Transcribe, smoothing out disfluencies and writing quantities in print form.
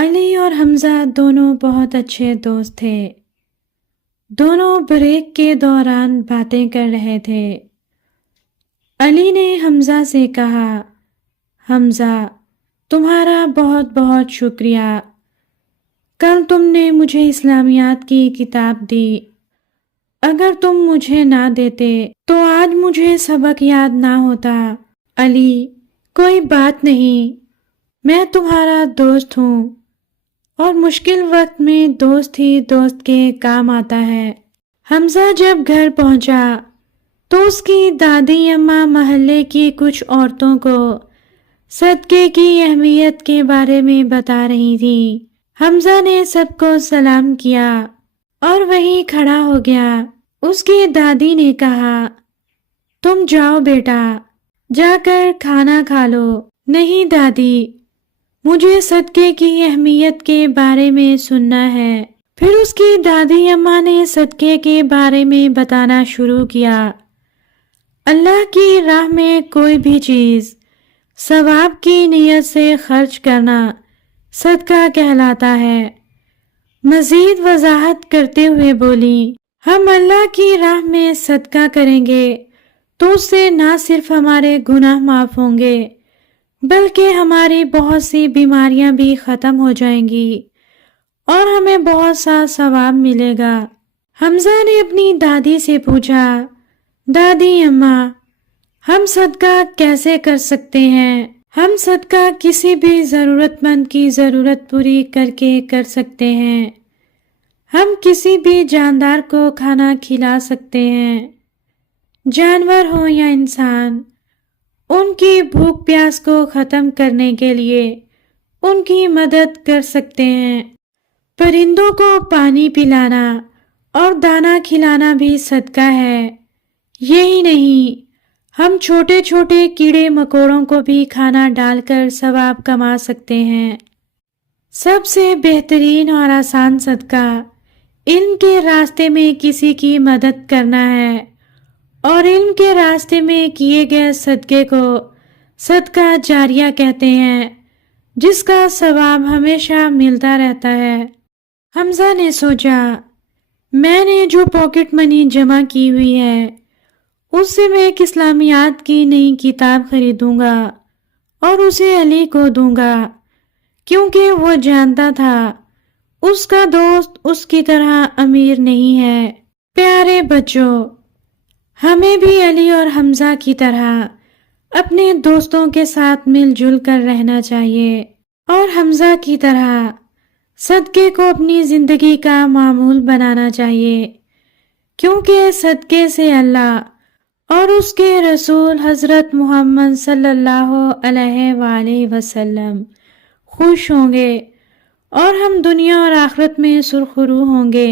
علی اور حمزہ دونوں بہت اچھے دوست تھے۔ دونوں بریک کے دوران باتیں کر رہے تھے۔ علی نے حمزہ سے کہا، حمزہ تمہارا بہت بہت شکریہ، کل تم نے مجھے اسلامیات کی کتاب دی، اگر تم مجھے نہ دیتے تو آج مجھے سبق یاد نہ ہوتا۔ علی کوئی بات نہیں، میں تمہارا دوست ہوں اور مشکل وقت میں دوست ہی دوست کے کام آتا ہے۔ حمزہ جب گھر پہنچا تو اس کی دادی اماں محلے کی کچھ عورتوں کو صدقے کی اہمیت کے بارے میں بتا رہی تھی۔ حمزہ نے سب کو سلام کیا اور وہیں کھڑا ہو گیا۔ اس کی دادی نے کہا، تم جاؤ بیٹا، جا کر کھانا کھا لو۔ نہیں دادی، مجھے صدقے کی اہمیت کے بارے میں سننا ہے۔ پھر اس کی دادی اماں نے صدقے کے بارے میں بتانا شروع کیا۔ اللہ کی راہ میں کوئی بھی چیز ثواب کی نیت سے خرچ کرنا صدقہ کہلاتا ہے۔ مزید وضاحت کرتے ہوئے بولی، ہم اللہ کی راہ میں صدقہ کریں گے تو اس سے نہ صرف ہمارے گناہ معاف ہوں گے بلکہ ہماری بہت سی بیماریاں بھی ختم ہو جائیں گی اور ہمیں بہت سا ثواب ملے گا۔ حمزہ نے اپنی دادی سے پوچھا، دادی اماں، ہم صدقہ کیسے کر سکتے ہیں؟ ہم صدقہ کسی بھی ضرورت مند کی ضرورت پوری کر کے کر سکتے ہیں۔ ہم کسی بھی جاندار کو کھانا کھلا سکتے ہیں، جانور ہو یا انسان، ان کی بھوک پیاس کو ختم کرنے کے لیے ان کی مدد کر سکتے ہیں۔ پرندوں کو پانی پلانا اور دانا کھلانا بھی صدقہ ہے۔ یہی نہیں، ہم چھوٹے چھوٹے کیڑے مکوڑوں کو بھی کھانا ڈال کر ثواب کما سکتے ہیں۔ سب سے بہترین اور آسان صدقہ علم کے راستے میں کسی کی مدد کرنا ہے، اور علم کے راستے میں کیے گئے صدقے کو صدقہ جاریہ کہتے ہیں، جس کا ثواب ہمیشہ ملتا رہتا ہے۔ حمزہ نے سوچا، میں نے جو پاکٹ منی جمع کی ہوئی ہے اس سے میں ایک اسلامیات کی نئی کتاب خریدوں گا اور اسے علی کو دوں گا، کیونکہ وہ جانتا تھا اس کا دوست اس کی طرح امیر نہیں ہے۔ پیارے بچوں، ہمیں بھی علی اور حمزہ کی طرح اپنے دوستوں کے ساتھ مل جل کر رہنا چاہیے اور حمزہ کی طرح صدقے کو اپنی زندگی کا معمول بنانا چاہیے، کیونکہ صدقے سے اللہ اور اس کے رسول حضرت محمد صلی اللہ علیہ وآلہ وسلم خوش ہوں گے اور ہم دنیا اور آخرت میں سرخرو ہوں گے۔